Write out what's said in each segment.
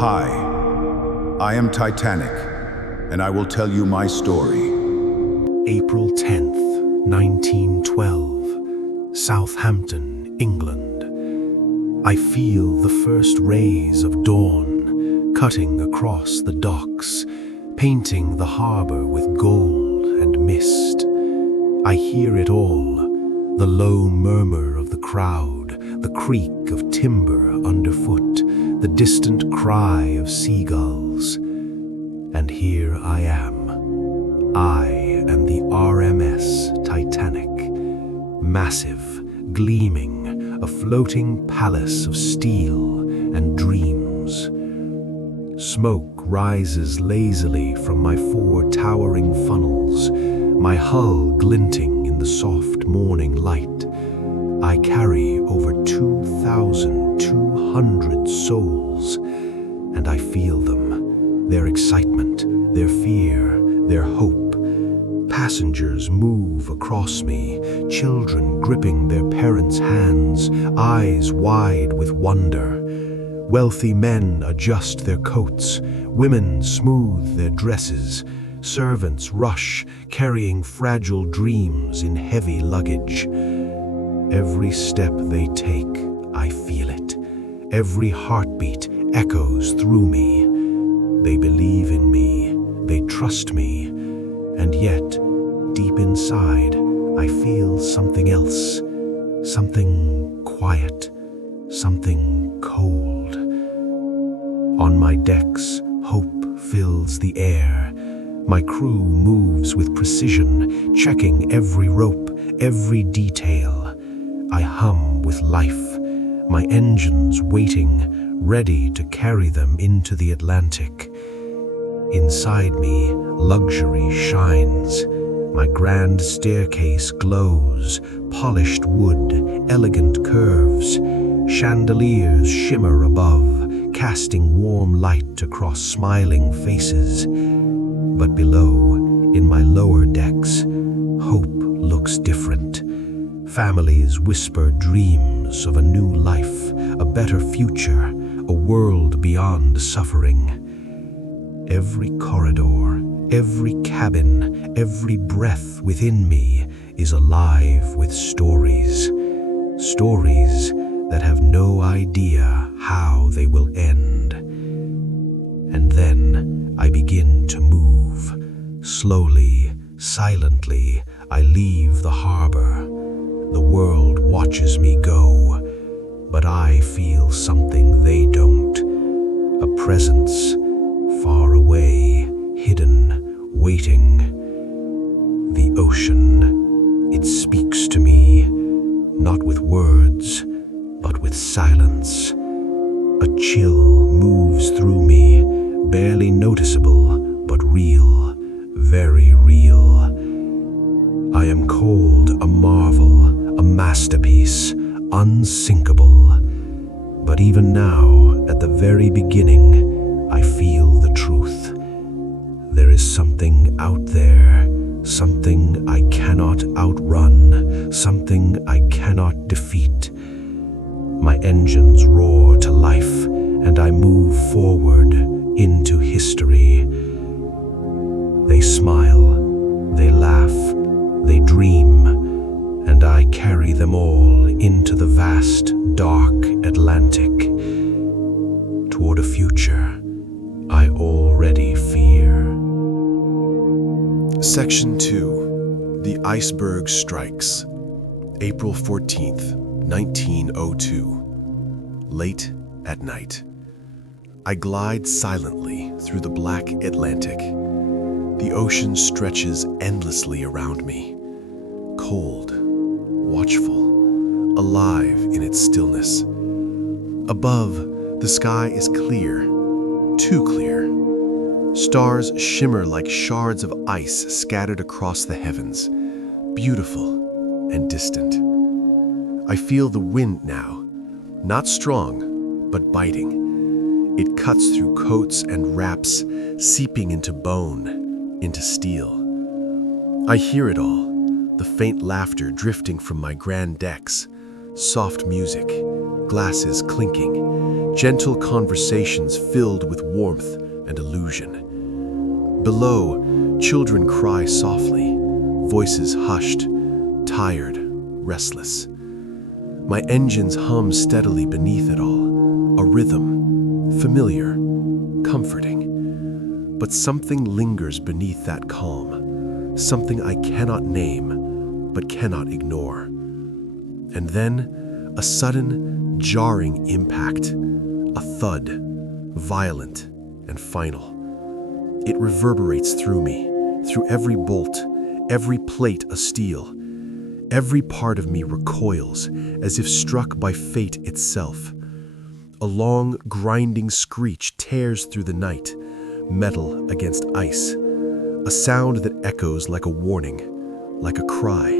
Hi, I am Titanic, and I will tell you my story. April 10th, 1912, Southampton, England. I feel the first rays of dawn cutting across the docks, painting the harbor with gold and mist. I hear it all, the low murmur of the crowd, the creak of timber underfoot, the distant cry of seagulls. And here I am and the RMS Titanic, massive, gleaming, a floating palace of steel and dreams. Smoke rises lazily from my four towering funnels, my hull glinting in the soft morning light. I carry over 2,200 souls, and I feel them, their excitement, their fear, their hope. Passengers move across me, children gripping their parents' hands, eyes wide with wonder. Wealthy men adjust their coats, women smooth their dresses, servants rush, carrying fragile dreams in heavy luggage. Every step they take, I feel it. Every heartbeat echoes through me. They believe in me, they trust me, and yet, deep inside, I feel something else, something quiet, something cold. On my decks, hope fills the air. My crew moves with precision, checking every rope, every detail. I hum with life, my engines waiting, ready to carry them into the Atlantic. Inside me, luxury shines. My grand staircase glows, polished wood, elegant curves. Chandeliers shimmer above, casting warm light across smiling faces. But below, in my lower decks, hope looks different. Families whisper dreams of a new life, a better future, a world beyond suffering. Every corridor, every cabin, every breath within me is alive with stories. Stories that have no idea how they will end. And then I begin to move. Slowly, silently, I leave the harbor. The world watches me go, but I feel something they don't. A presence, far away, hidden, waiting. The ocean, it speaks to me, not with words, but with silence. A chill moves through me, barely noticeable, but real, very real. I am cold, a marvel, a masterpiece, unsinkable. But even now, at the very beginning, I feel the truth. There is something out there, something I cannot outrun, something I cannot defeat. My engines roar to life, and I move forward into history. They smile, they laugh, they dream, and I carry them all into the vast, dark Atlantic, toward a future I already fear. Section 2. The Iceberg Strikes. April 14th, 1902. Late at night. I glide silently through the black Atlantic. The ocean stretches endlessly around me. Cold, watchful, alive in its stillness. Above, the sky is clear, too clear. Stars shimmer like shards of ice scattered across the heavens, beautiful and distant. I feel the wind now, not strong, but biting. It cuts through coats and wraps, seeping into bone, into steel. I hear it all, the faint laughter drifting from my grand decks, soft music, glasses clinking, gentle conversations filled with warmth and illusion. Below, children cry softly, voices hushed, tired, restless. My engines hum steadily beneath it all, a rhythm, familiar, comforting. But something lingers beneath that calm, something I cannot name, but cannot ignore. And then, a sudden, jarring impact, a thud, violent and final. It reverberates through me, through every bolt, every plate of steel. Every part of me recoils, as if struck by fate itself. A long, grinding screech tears through the night, metal against ice. A sound that echoes like a warning, like a cry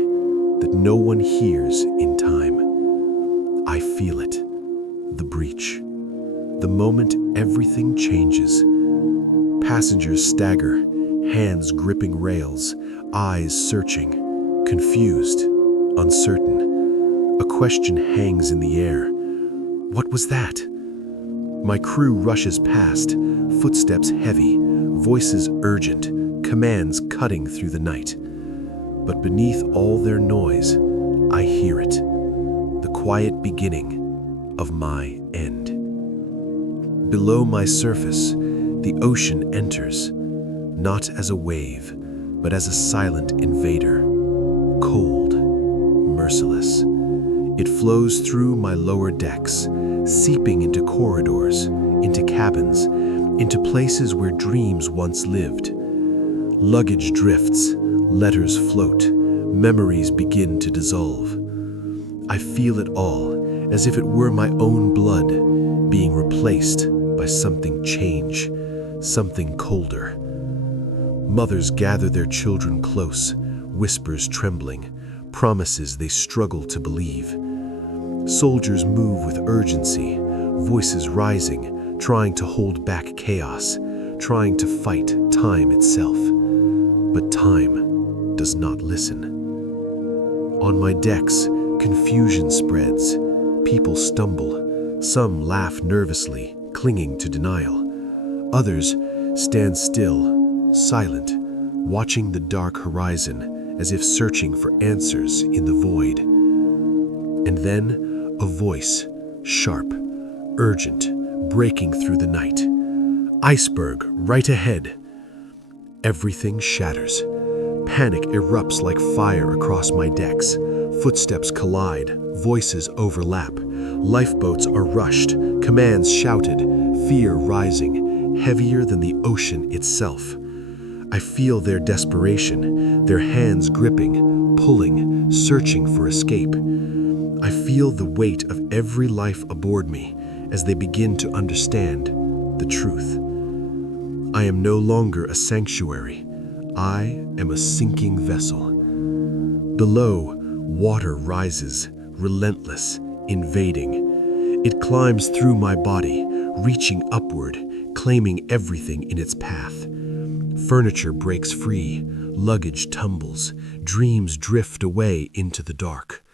that no one hears in time. I feel it, the breach. The moment everything changes. Passengers stagger, hands gripping rails, eyes searching, confused, uncertain. A question hangs in the air. What was that? My crew rushes past, footsteps heavy, voices urgent, commands cutting through the night. But beneath all their noise, I hear it, the quiet beginning of my end. Below my surface, the ocean enters, not as a wave, but as a silent invader, cold, merciless. It flows through my lower decks, seeping into corridors, into cabins, into places where dreams once lived. Luggage drifts, letters float, memories begin to dissolve. I feel it all, as if it were my own blood, being replaced by something change, something colder. Mothers gather their children close, whispers trembling, promises they struggle to believe. Soldiers move with urgency, voices rising, trying to hold back chaos, trying to fight time itself. But time does not listen. On my decks, confusion spreads. People stumble. Some laugh nervously, clinging to denial. Others stand still, silent, watching the dark horizon as if searching for answers in the void. And then a voice, sharp, urgent, breaking through the night. Iceberg, right ahead. Everything shatters. Panic erupts like fire across my decks. Footsteps collide, voices overlap. Lifeboats are rushed, commands shouted, fear rising, heavier than the ocean itself. I feel their desperation, their hands gripping, pulling, searching for escape. I feel the weight of every life aboard me as they begin to understand the truth. I am no longer a sanctuary. I am a sinking vessel. Below, water rises, relentless, invading. It climbs through my body, reaching upward, claiming everything in its path. Furniture breaks free, luggage tumbles, dreams drift away into the dark.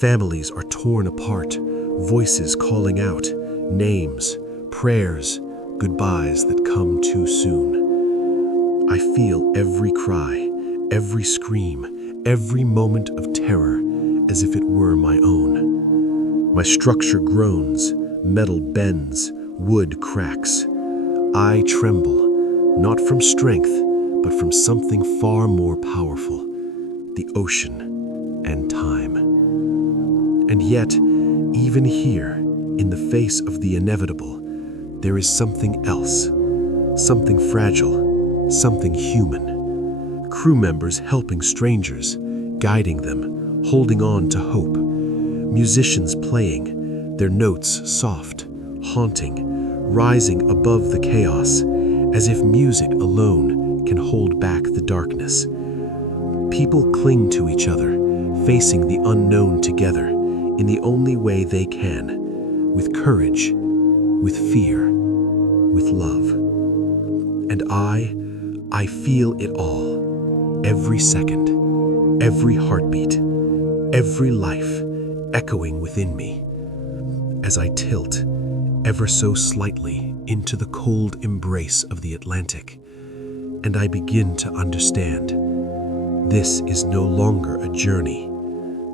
Families are torn apart, voices calling out, names, prayers, goodbyes that come too soon. I feel every cry, every scream, every moment of terror as if it were my own. My structure groans, metal bends, wood cracks. I tremble, not from strength, but from something far more powerful, the ocean and time. And yet, even here, in the face of the inevitable, there is something else, something fragile, something human. Crew members helping strangers, guiding them, holding on to hope. Musicians playing, their notes soft, haunting, rising above the chaos, as if music alone can hold back the darkness. People cling to each other, facing the unknown together, in the only way they can, with courage, with fear, with love. And I feel it all, every second, every heartbeat, every life echoing within me. as I tilt, ever so slightly, into the cold embrace of the Atlantic, and I begin to understand. This is no longer a journey.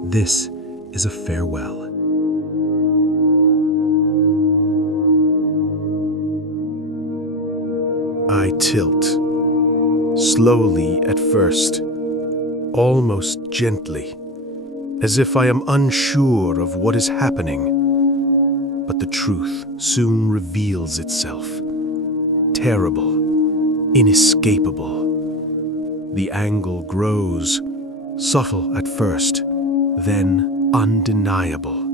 This is a farewell. I tilt, slowly at first, almost gently, as if I am unsure of what is happening. But the truth soon reveals itself. Terrible, inescapable. The angle grows, subtle at first, then undeniable.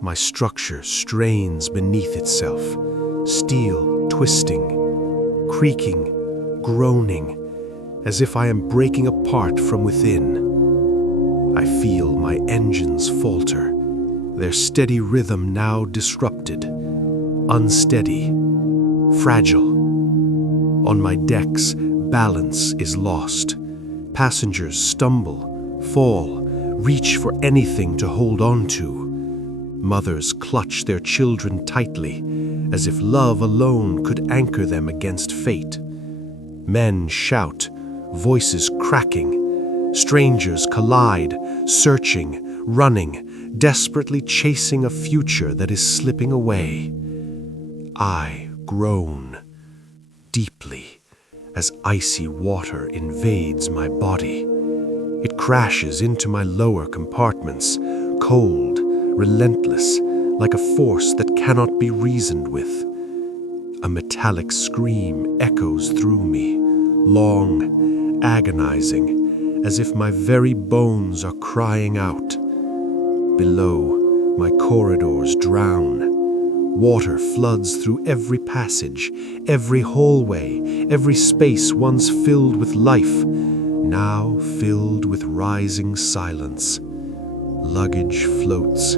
My structure strains beneath itself, steel twisting, creaking, groaning, as if I am breaking apart from within. I feel my engines falter, their steady rhythm now disrupted, unsteady, fragile. On my decks, balance is lost. Passengers stumble, fall, reach for anything to hold on to. Mothers clutch their children tightly, as if love alone could anchor them against fate. Men shout, voices cracking. Strangers collide, searching, running, desperately chasing a future that is slipping away. I groan deeply as icy water invades my body. It crashes into my lower compartments, cold, relentless, like a force that cannot be reasoned with. A metallic scream echoes through me, long, agonizing, as if my very bones are crying out. Below, my corridors drown. Water floods through every passage, every hallway, every space once filled with life, now filled with rising silence. Luggage floats,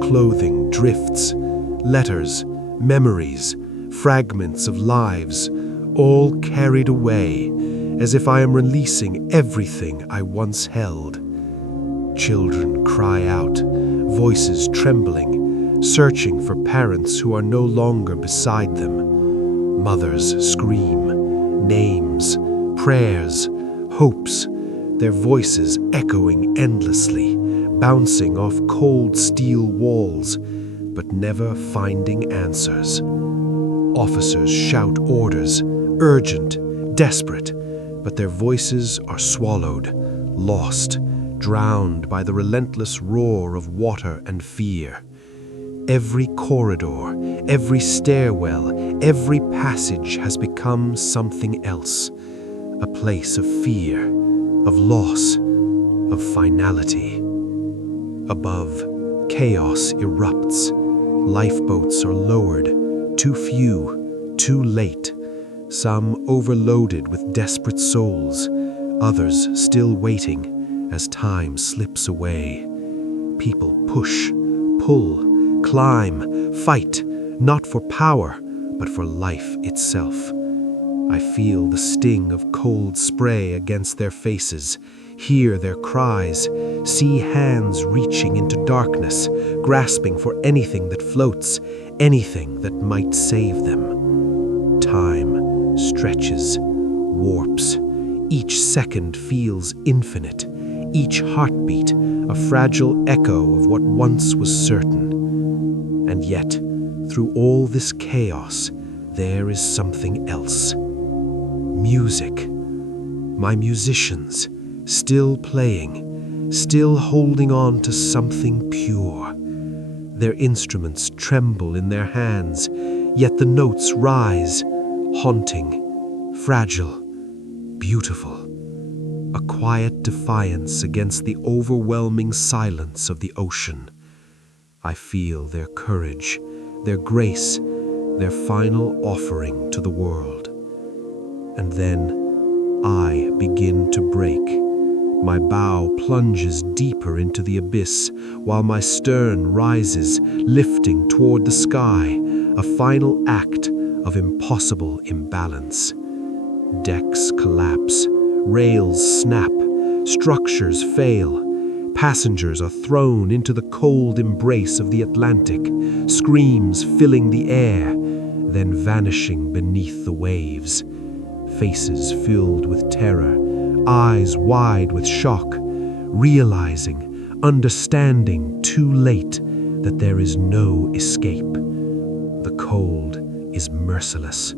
clothing drifts, letters, memories, fragments of lives, all carried away, as if I am releasing everything I once held. Children cry out, voices trembling, searching for parents who are no longer beside them. Mothers scream, names, prayers, hopes, their voices echoing endlessly, bouncing off cold steel walls, but never finding answers. Officers shout orders, urgent, desperate, but their voices are swallowed, lost, drowned by the relentless roar of water and fear. Every corridor, every stairwell, every passage has become something else, a place of fear, of loss, of finality. Above, chaos erupts. Lifeboats are lowered, too few, too late. Some overloaded with desperate souls, others still waiting as time slips away. People push, pull, climb, fight, not for power, but for life itself. I feel the sting of cold spray against their faces, hear their cries, see hands reaching into darkness, grasping for anything that floats, anything that might save them. Time stretches, warps. Each second feels infinite, each heartbeat a fragile echo of what once was certain. And yet, through all this chaos, there is something else. Music. My musicians, still playing, still holding on to something pure. Their instruments tremble in their hands, yet the notes rise, haunting, fragile, beautiful. A quiet defiance against the overwhelming silence of the ocean. I feel their courage, their grace, their final offering to the world. And then I begin to break. My bow plunges deeper into the abyss, while my stern rises, lifting toward the sky, a final act of impossible imbalance. Decks collapse, rails snap, structures fail. Passengers are thrown into the cold embrace of the Atlantic, screams filling the air, then vanishing beneath the waves. Faces filled with terror, eyes wide with shock, realizing, understanding too late that there is no escape. The cold is merciless.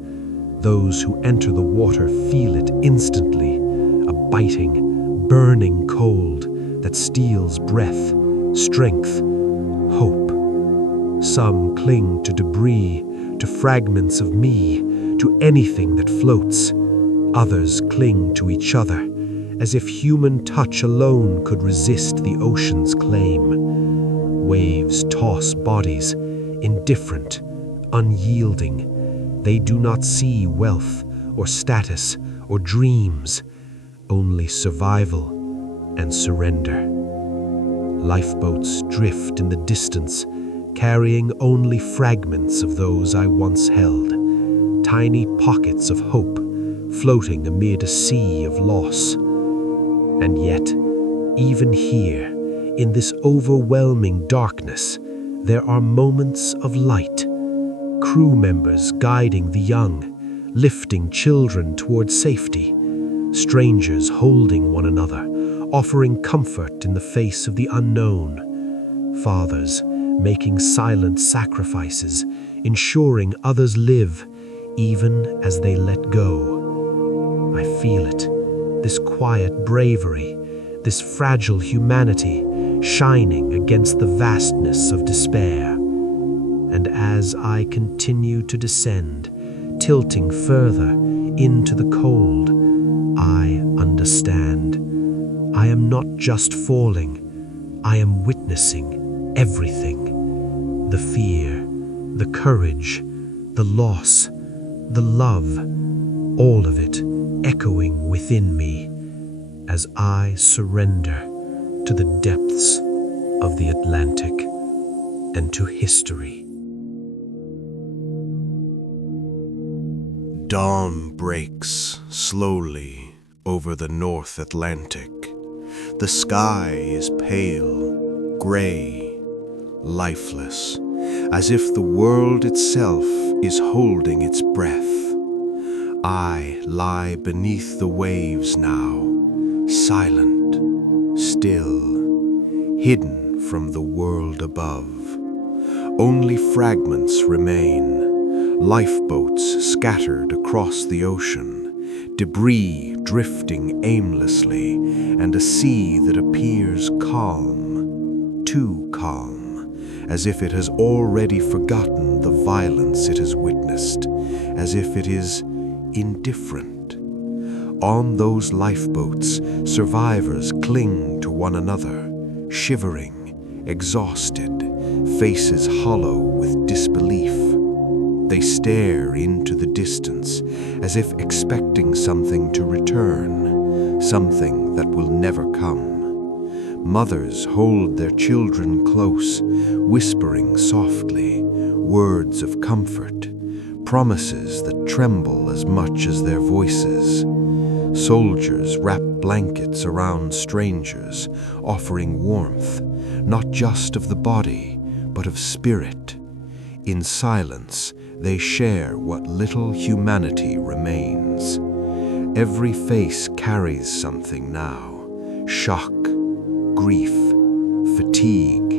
Those who enter the water feel it instantly, a biting, burning cold that steals breath, strength, hope. Some cling to debris, to fragments of me, to anything that floats. Others cling to each other, as if human touch alone could resist the ocean's claim. Waves toss bodies, indifferent, unyielding. They do not see wealth or status or dreams, only survival and surrender. Lifeboats drift in the distance, carrying only fragments of those I once held, tiny pockets of hope floating amid a sea of loss. And yet, even here, in this overwhelming darkness, there are moments of light. Crew members guiding the young, lifting children toward safety, strangers holding one another, offering comfort in the face of the unknown, fathers making silent sacrifices, ensuring others live even as they let go. I feel it, this quiet bravery, this fragile humanity shining against the vastness of despair. And as I continue to descend, tilting further into the cold, I understand. I am not just falling, I am witnessing everything. The fear, the courage, the loss, the love, all of it echoing within me as I surrender to the depths of the Atlantic and to history. Dawn breaks slowly over the North Atlantic. The sky is pale, gray, lifeless, as if the world itself is holding its breath. I lie beneath the waves now, silent, still, hidden from the world above. Only fragments remain, lifeboats scattered across the ocean, debris drifting aimlessly, and a sea that appears calm, too calm, as if it has already forgotten the violence it has witnessed, as if it is indifferent. On those lifeboats, survivors cling to one another, shivering, exhausted, faces hollow with disbelief. They stare into the distance, as if expecting something to return, something that will never come. Mothers hold their children close, whispering softly, words of comfort, promises that tremble as much as their voices. Soldiers wrap blankets around strangers, offering warmth, not just of the body, but of spirit. In silence, they share what little humanity remains. Every face carries something now: shock, grief, fatigue,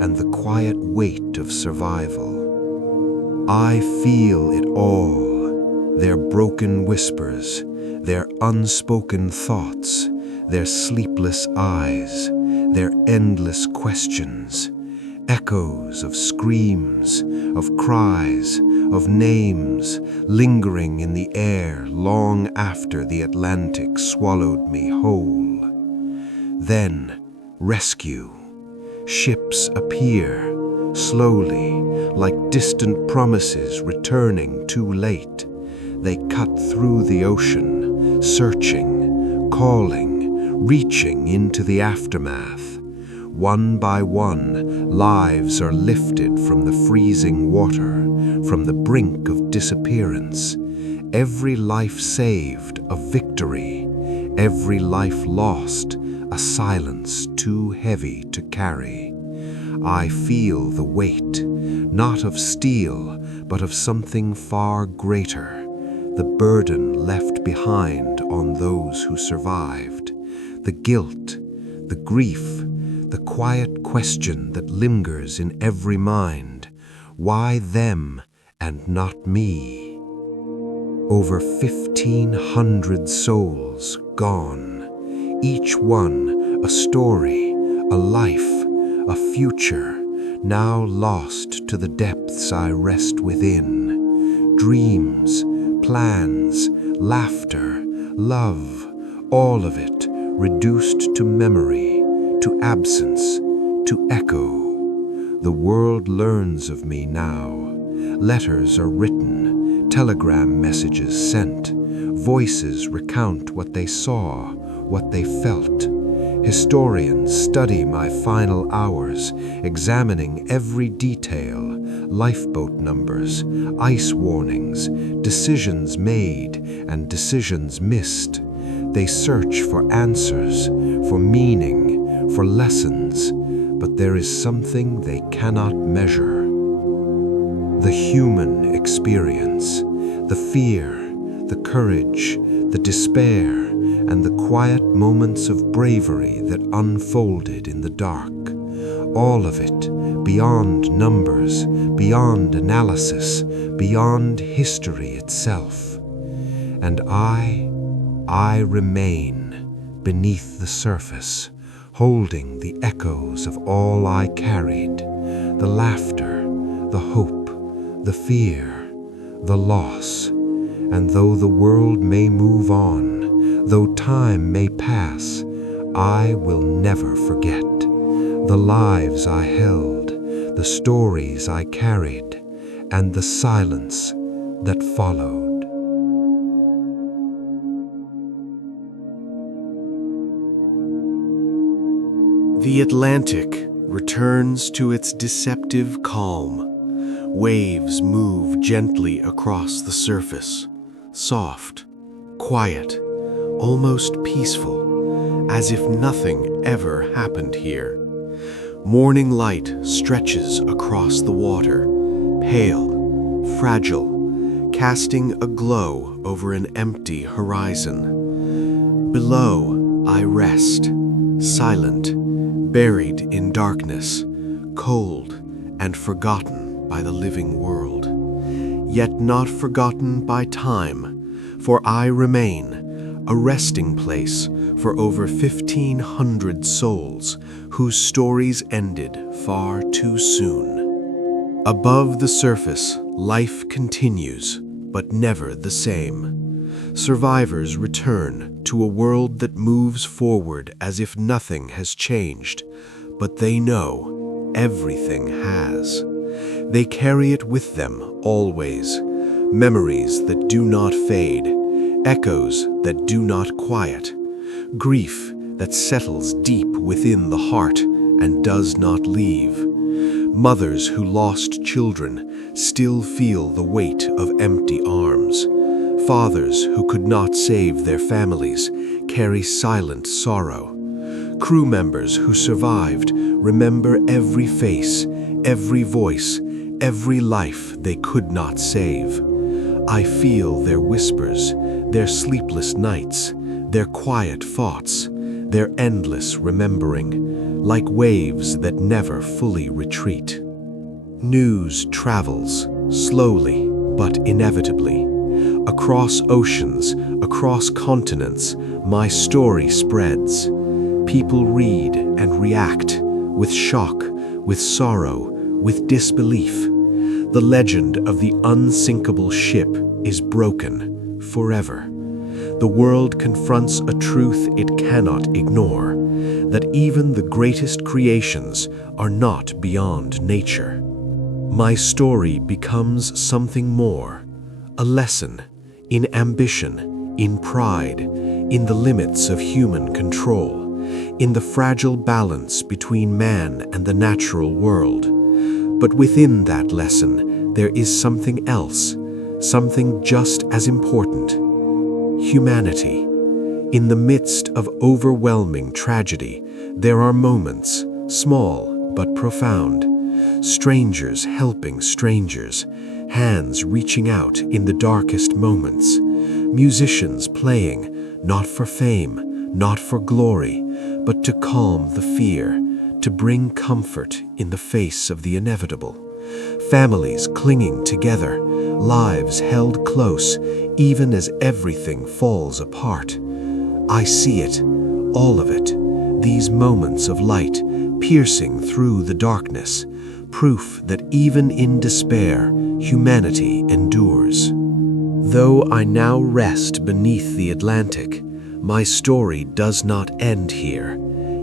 and the quiet weight of survival. I feel it all, their broken whispers, their unspoken thoughts, their sleepless eyes, their endless questions, echoes of screams, of cries, of names, lingering in the air long after the Atlantic swallowed me whole. Then, rescue. Ships appear, slowly, like distant promises returning too late. They cut through the ocean, searching, calling, reaching into the aftermath. One by one, lives are lifted from the freezing water, from the brink of disappearance. Every life saved, a victory. Every life lost, a silence too heavy to carry. I feel the weight, not of steel, but of something far greater, the burden left behind on those who survived, the guilt, the grief, the quiet question that lingers in every mind. Why them and not me? Over 1,500 souls gone, each one a story, a life, a future, now lost to the depths I rest within. Dreams, plans, laughter, love, all of it reduced to memory, to absence, to echo. The world learns of me now. Letters are written, telegram messages sent, voices recount what they saw, what they felt. Historians study my final hours, examining every detail, lifeboat numbers, ice warnings, decisions made and decisions missed. They search for answers, for meaning, for lessons, but there is something they cannot measure. The human experience, the fear, the courage, the despair, and the quiet moments of bravery that unfolded in the dark. All of it, beyond numbers, beyond analysis, beyond history itself. And I remain beneath the surface, holding the echoes of all I carried, the laughter, the hope, the fear, the loss. And though the world may move on, though time may pass, I will never forget the lives I held, the stories I carried, and the silence that followed. The Atlantic returns to its deceptive calm. Waves move gently across the surface, soft, quiet, almost peaceful, as if nothing ever happened here. Morning light stretches across the water, pale, fragile, casting a glow over an empty horizon. Below, I rest, silent, buried in darkness, cold and forgotten by the living world. Yet not forgotten by time, for I remain a resting place for over 1,500 souls whose stories ended far too soon. Above the surface, life continues, but never the same. Survivors return to a world that moves forward as if nothing has changed, but they know everything has. They carry it with them always, memories that do not fade, echoes that do not quiet, grief that settles deep within the heart and does not leave. Mothers who lost children still feel the weight of empty arms. Fathers who could not save their families carry silent sorrow. Crew members who survived remember every face, every voice, every life they could not save. I feel their whispers, their sleepless nights, their quiet thoughts, their endless remembering, like waves that never fully retreat. News travels, slowly but inevitably. Across oceans, across continents, my story spreads. People read and react with shock, with sorrow, with disbelief. The legend of the unsinkable ship is broken forever. The world confronts a truth it cannot ignore, that even the greatest creations are not beyond nature. My story becomes something more, a lesson in ambition, in pride, in the limits of human control, in the fragile balance between man and the natural world. But within that lesson, there is something else, something just as important. Humanity. In the midst of overwhelming tragedy, there are moments, small but profound. Strangers helping strangers, hands reaching out in the darkest moments. Musicians playing, not for fame, not for glory, but to calm the fear, to bring comfort in the face of the inevitable. Families clinging together, lives held close, even as everything falls apart. I see it, all of it, these moments of light piercing through the darkness, proof that even in despair, humanity endures. Though I now rest beneath the Atlantic, my story does not end here.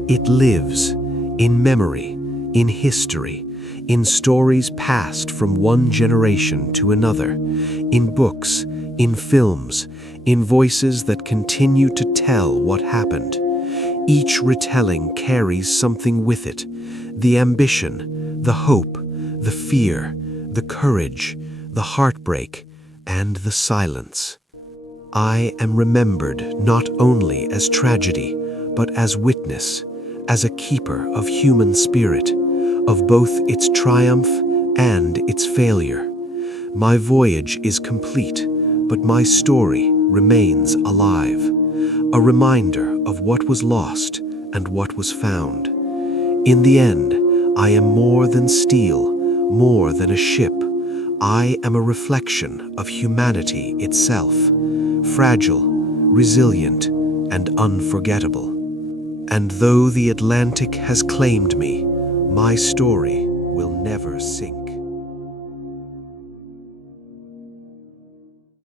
It lives in memory, in history, in stories passed from one generation to another, in books, in films, in voices that continue to tell what happened. Each retelling carries something with it: the ambition, the hope, the fear, the courage, the heartbreak, and the silence. I am remembered not only as tragedy, but as witness, as a keeper of human spirit, of both its triumph and its failure. My voyage is complete, but my story remains alive, a reminder of what was lost and what was found. In the end, I am more than steel, more than a ship. I am a reflection of humanity itself, fragile, resilient, and unforgettable. And though the Atlantic has claimed me, my story will never sink.